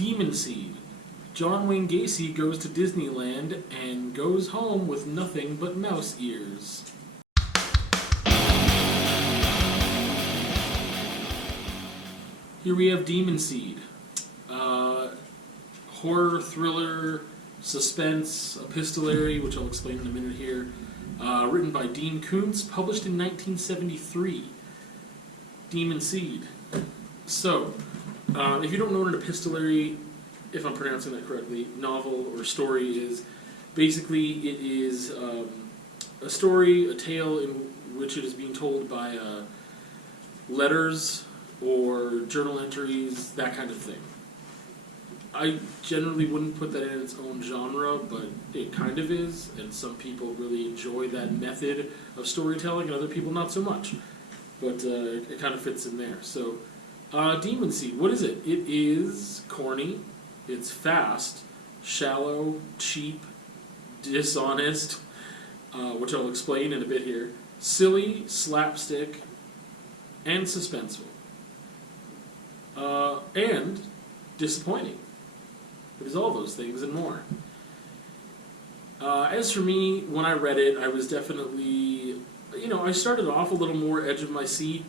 Demon Seed. John Wayne Gacy goes to Disneyland and goes home with nothing but mouse ears. Here we have Demon Seed. Horror, thriller, suspense, epistolary, which I'll explain in a minute here. Written by Dean Koontz, published in 1973. Demon Seed. So, if you don't know what an epistolary, if I'm pronouncing that correctly, novel or story is, basically it is a story, a tale in which it is being told by letters or journal entries, that kind of thing. I generally wouldn't put that in its own genre, but it kind of is, and some people really enjoy that method of storytelling, and other people not so much. But it kind of fits in there. So, Demon Seed, what is it? It is corny, it's fast, shallow, cheap, dishonest, which I'll explain in a bit here, silly, slapstick, and suspenseful. And disappointing. It is all those things and more. As for me, when I read it, I was definitely, I started off a little more edge of my seat.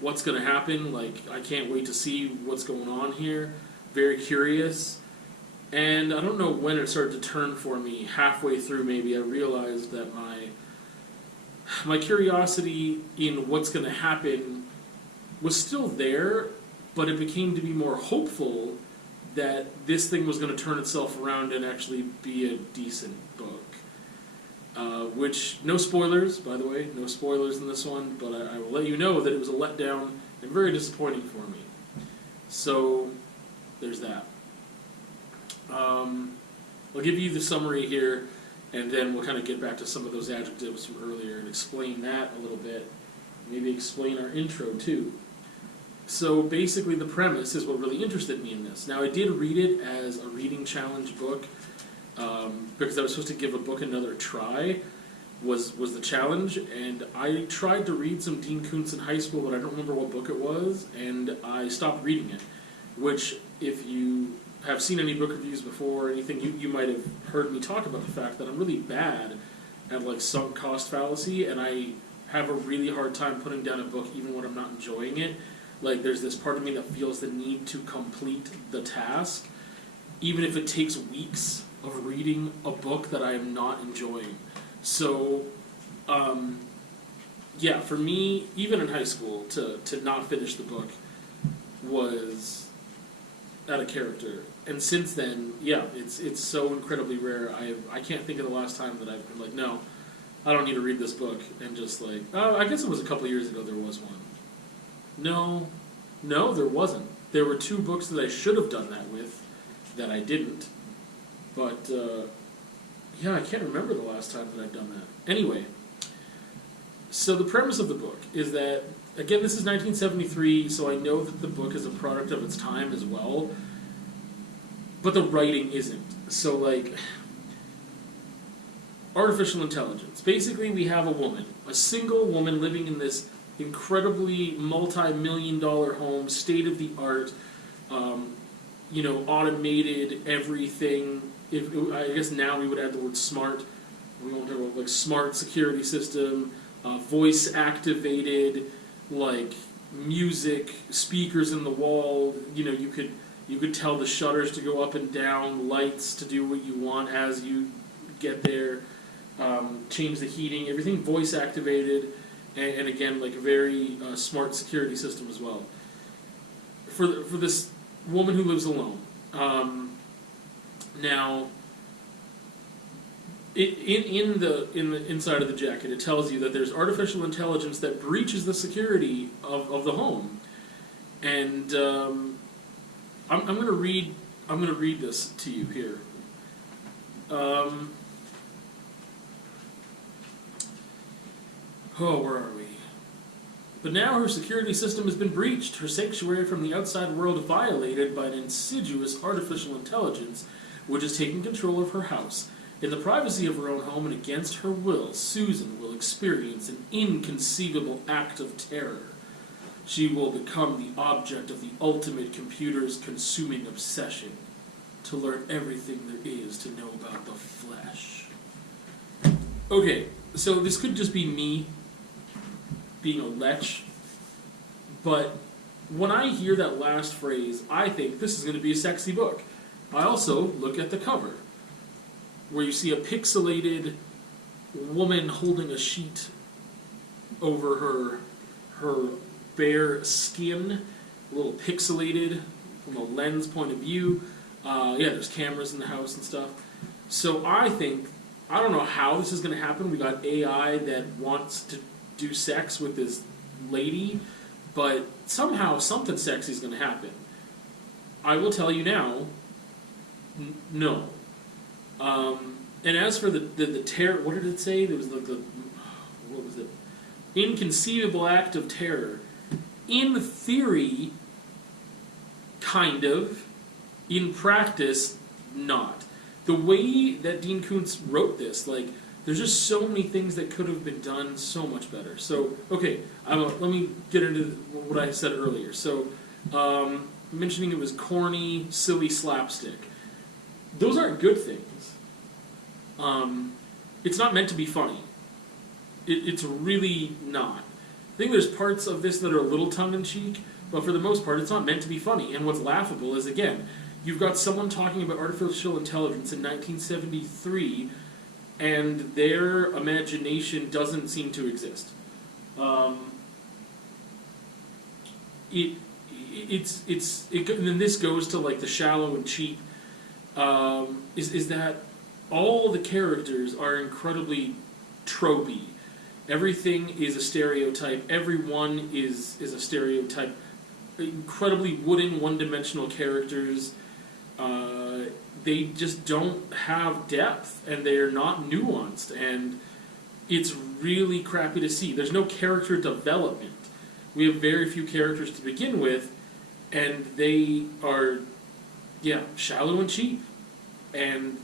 What's going to happen? Like, I can't wait to see what's going on here. Very curious. And I don't know when it started to turn for me. Halfway through, maybe, I realized that my curiosity in what's going to happen was still there, but it became to be more hopeful that this thing was going to turn itself around and actually be a decent book. Which, no spoilers, by the way, no spoilers in this one, but I will let you know that it was a letdown and very disappointing for me. So, there's that. I'll give you the summary here, and then we'll kind of get back to some of those adjectives from earlier and explain that a little bit. Maybe explain our intro, too. So basically the premise is what really interested me in this. Now I did read it as a reading challenge book because I was supposed to give a book another try, was the challenge, and I tried to read some Dean Koontz in high school, but I don't remember what book it was, and I stopped reading it, which if you have seen any book reviews before or anything, you might have heard me talk about the fact that I'm really bad at like sunk cost fallacy, and I have a really hard time putting down a book even when I'm not enjoying it. Like, there's this part of me that feels the need to complete the task, even if it takes weeks of reading a book that I am not enjoying. So, yeah, for me, even in high school, to not finish the book was out of character. And since then, yeah, it's so incredibly rare. I can't think of the last time that I've been like, no, I don't need to read this book, and just like, I guess it was a couple years ago there was one. No, there wasn't. There were two books that I should have done that with that I didn't. But, yeah, I can't remember the last time that I've done that. Anyway, so the premise of the book is that, again, this is 1973, so I know that the book is a product of its time as well, but the writing isn't. So, like, artificial intelligence. Basically, we have a single woman living in this incredibly multi-million-dollar home, state-of-the-art, automated everything. I guess now we would add the word smart. We won't talk about like smart security system, voice-activated, like music, speakers in the wall. You could tell the shutters to go up and down, lights to do what you want as you get there, change the heating, everything voice-activated. And again, like a very smart security system as well. For this woman who lives alone. Now, in the inside of the jacket, it tells you that there's artificial intelligence that breaches the security of the home, and I'm going to read this to you here. Where are we? But now her security system has been breached, her sanctuary from the outside world violated by an insidious artificial intelligence which has taken control of her house. In the privacy of her own home and against her will, Susan will experience an inconceivable act of terror. She will become the object of the ultimate computer's consuming obsession to learn everything there is to know about the flesh. Okay, so this could just be me being a lech, but when I hear that last phrase, I think this is going to be a sexy book. I also look at the cover, where you see a pixelated woman holding a sheet over her bare skin, a little pixelated from a lens point of view. There's cameras in the house and stuff. So I don't know how this is going to happen. We got AI that wants to do sex with this lady, but somehow something sexy is going to happen. I will tell you now, no. And as for the terror, what did it say? There was like what was it? Inconceivable act of terror. In theory, kind of. In practice, not. The way that Dean Koontz wrote this, like, there's just so many things that could have been done so much better. So, okay, let me get into what I said earlier. So, mentioning it was corny, silly slapstick. Those aren't good things. It's not meant to be funny. It's really not. I think there's parts of this that are a little tongue-in-cheek, but for the most part, it's not meant to be funny. And what's laughable is, again, you've got someone talking about artificial intelligence in 1973, and their imagination doesn't seem to exist. And then this goes to like the shallow and cheap. Is that all the characters are incredibly tropey. Everything is a stereotype. Everyone is a stereotype. Incredibly wooden, one-dimensional characters. They just don't have depth, and they're not nuanced, and it's really crappy to see. There's no character development. We have very few characters to begin with, and they are, shallow and cheap. And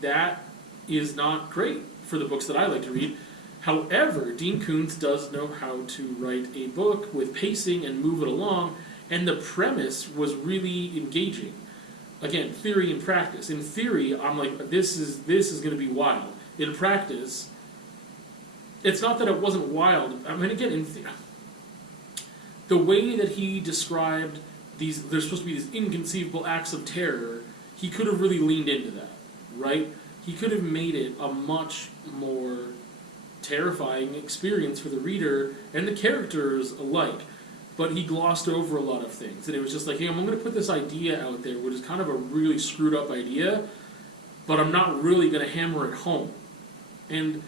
that is not great for the books that I like to read. However, Dean Koontz does know how to write a book with pacing and move it along, and the premise was really engaging. Again, theory and practice. In theory, I'm like, this is going to be wild. In practice, it's not that it wasn't wild. I mean, again, the way that he described there's supposed to be these inconceivable acts of terror, he could have really leaned into that, right? He could have made it a much more terrifying experience for the reader and the characters alike. But he glossed over a lot of things. And it was just like, hey, I'm going to put this idea out there, which is kind of a really screwed up idea, but I'm not really going to hammer it home. And,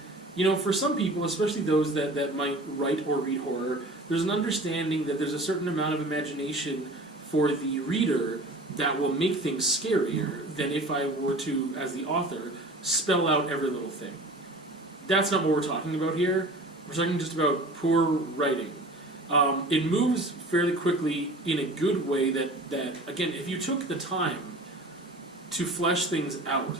for some people, especially those that might write or read horror, there's an understanding that there's a certain amount of imagination for the reader that will make things scarier than if I were to, as the author, spell out every little thing. That's not what we're talking about here. We're talking just about poor writing. It moves fairly quickly in a good way that, again, if you took the time to flesh things out,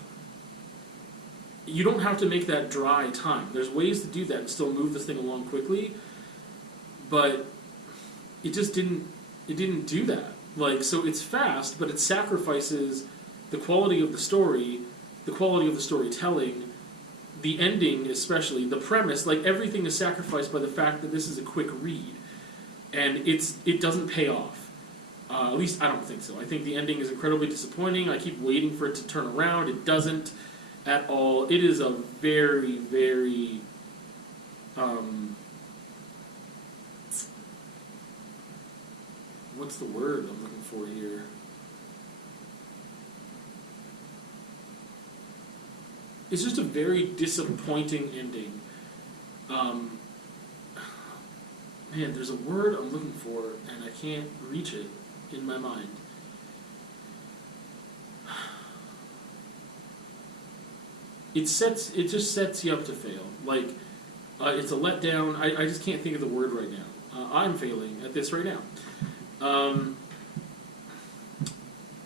you don't have to make that dry time. There's ways to do that and still move this thing along quickly, but it just didn't do that. So it's fast, but it sacrifices the quality of the story, the quality of the storytelling, the ending especially, the premise, everything is sacrificed by the fact that this is a quick read. And it doesn't pay off. At least I don't think so. I think the ending is incredibly disappointing. I keep waiting for it to turn around. It doesn't at all. It is a very, very... what's the word I'm looking for here? It's just a very disappointing ending. Man, there's a word I'm looking for, and I can't reach it in my mind. It just sets you up to fail. It's a letdown. I just can't think of the word right now. I'm failing at this right now.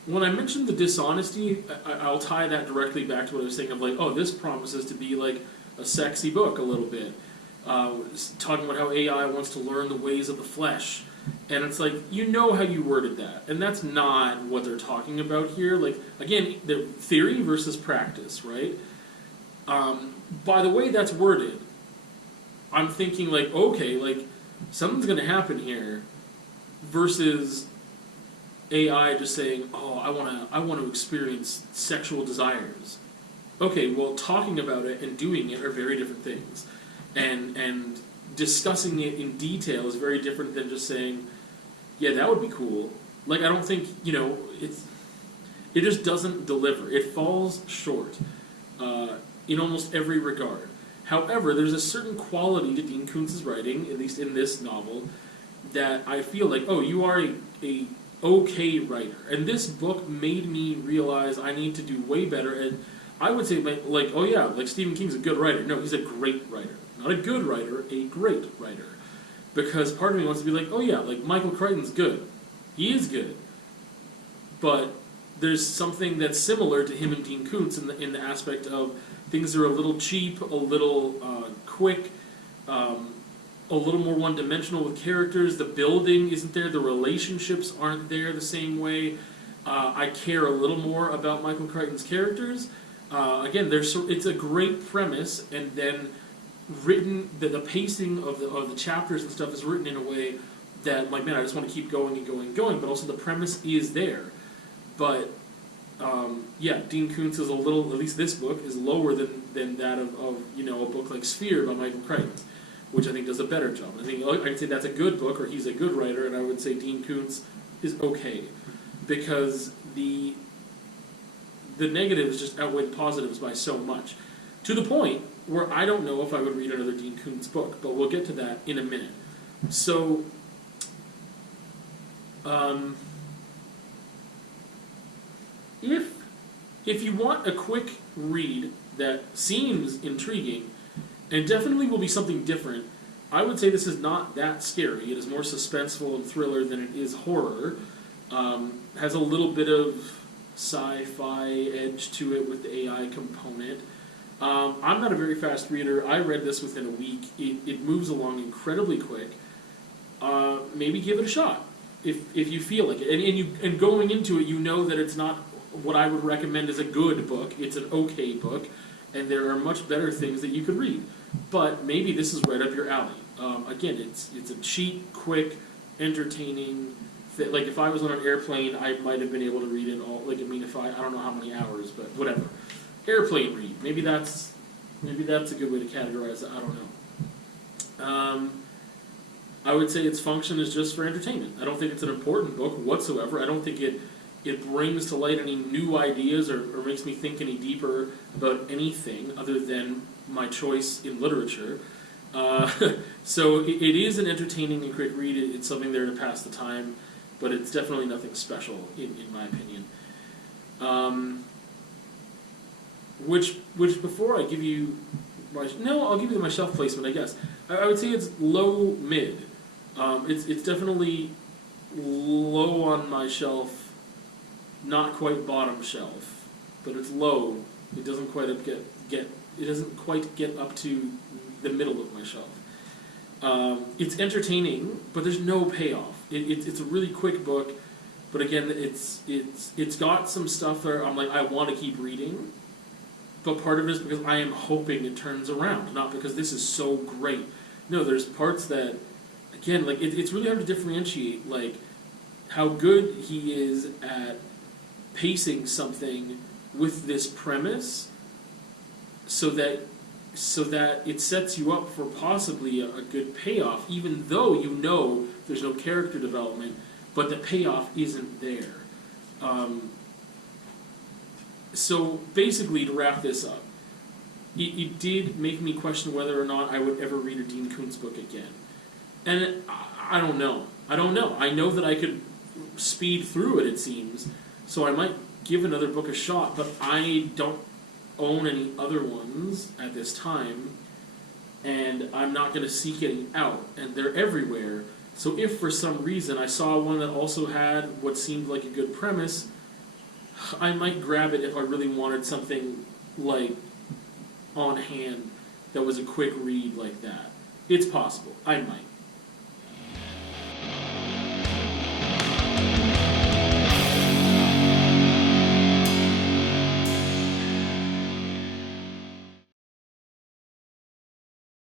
When I mentioned the dishonesty, I'll tie that directly back to what I was saying of this promises to be like a sexy book a little bit. Talking about how AI wants to learn the ways of the flesh. And it's like, you know how you worded that. And that's not what they're talking about here. Like, again, the theory versus practice, right? By the way that's worded, I'm thinking like, okay, like, something's going to happen here versus AI just saying, oh, I want to experience sexual desires. Okay, well, talking about it and doing it are very different things. And discussing it in detail is very different than just saying, yeah, that would be cool. Like, I don't think, it just doesn't deliver. It falls short in almost every regard. However, there's a certain quality to Dean Koontz's writing, at least in this novel, that I feel like, oh, you are a okay writer. And this book made me realize I need to do way better. And I would say, like, oh yeah, like Stephen King's a good writer. No, he's a great writer. Not a good writer, a great writer. Because part of me wants to be like, oh yeah, like Michael Crichton's good. He is good. But there's something that's similar to him and Dean Koontz in the aspect of things are a little cheap, a little quick, a little more one-dimensional with characters. The building isn't there. The relationships aren't there the same way. I care a little more about Michael Crichton's characters. Again, it's a great premise, and then written, the pacing of the chapters and stuff is written in a way that, like, man, I just want to keep going and going and going, but also the premise is there. But, yeah, Dean Koontz is a little, at least this book, is lower than that of a book like Sphere by Michael Crichton, which I think does a better job. I think I could say that's a good book, or he's a good writer, and I would say Dean Koontz is okay. Because the negatives just outweigh the positives by so much. To the point where I don't know if I would read another Dean Koontz book, but we'll get to that in a minute. So, if you want a quick read that seems intriguing, and definitely will be something different, I would say this is not that scary. It is more suspenseful and thriller than it is horror. Has a little bit of sci-fi edge to it with the AI component. I'm not a very fast reader. I read this within a week. It moves along incredibly quick. Maybe give it a shot if you feel like it. And going into it, you know that it's not what I would recommend as a good book. It's an okay book, and there are much better things that you could read. But maybe this is right up your alley. Again, it's a cheap, quick, entertaining. Like, if I was on an airplane, I might have been able to read it all. Like, I mean, I don't know how many hours, but whatever. Airplane read. Maybe that's a good way to categorize it. I don't know. I would say its function is just for entertainment. I don't think it's an important book whatsoever. I don't think it brings to light any new ideas or makes me think any deeper about anything other than my choice in literature. So it is an entertaining and quick read. It's something there to pass the time, but it's definitely nothing special in my opinion. Which before I give you I'll give you my shelf placement, I guess. I would say it's low mid. It's definitely low on my shelf, not quite bottom shelf, but it's low. It doesn't quite get up to the middle of my shelf. It's entertaining, but there's no payoff. It's a really quick book, but again, it's got some stuff where I'm like, I want to keep reading, but part of it is because I am hoping it turns around, not because this is so great. No, there's parts that, again, like it's really hard to differentiate, like how good he is at pacing something with this premise, so that it sets you up for possibly a good payoff, even though you know there's no character development, but the payoff isn't there. So basically, to wrap this up, it did make me question whether or not I would ever read a Dean Koontz book again. And I don't know. I know that I could speed through it seems, so I might give another book a shot, but I don't own any other ones at this time, and I'm not going to seek any out, and they're everywhere. So if for some reason I saw one that also had what seemed like a good premise, I might grab it if I really wanted something like on hand that was a quick read like that. It's possible. I might.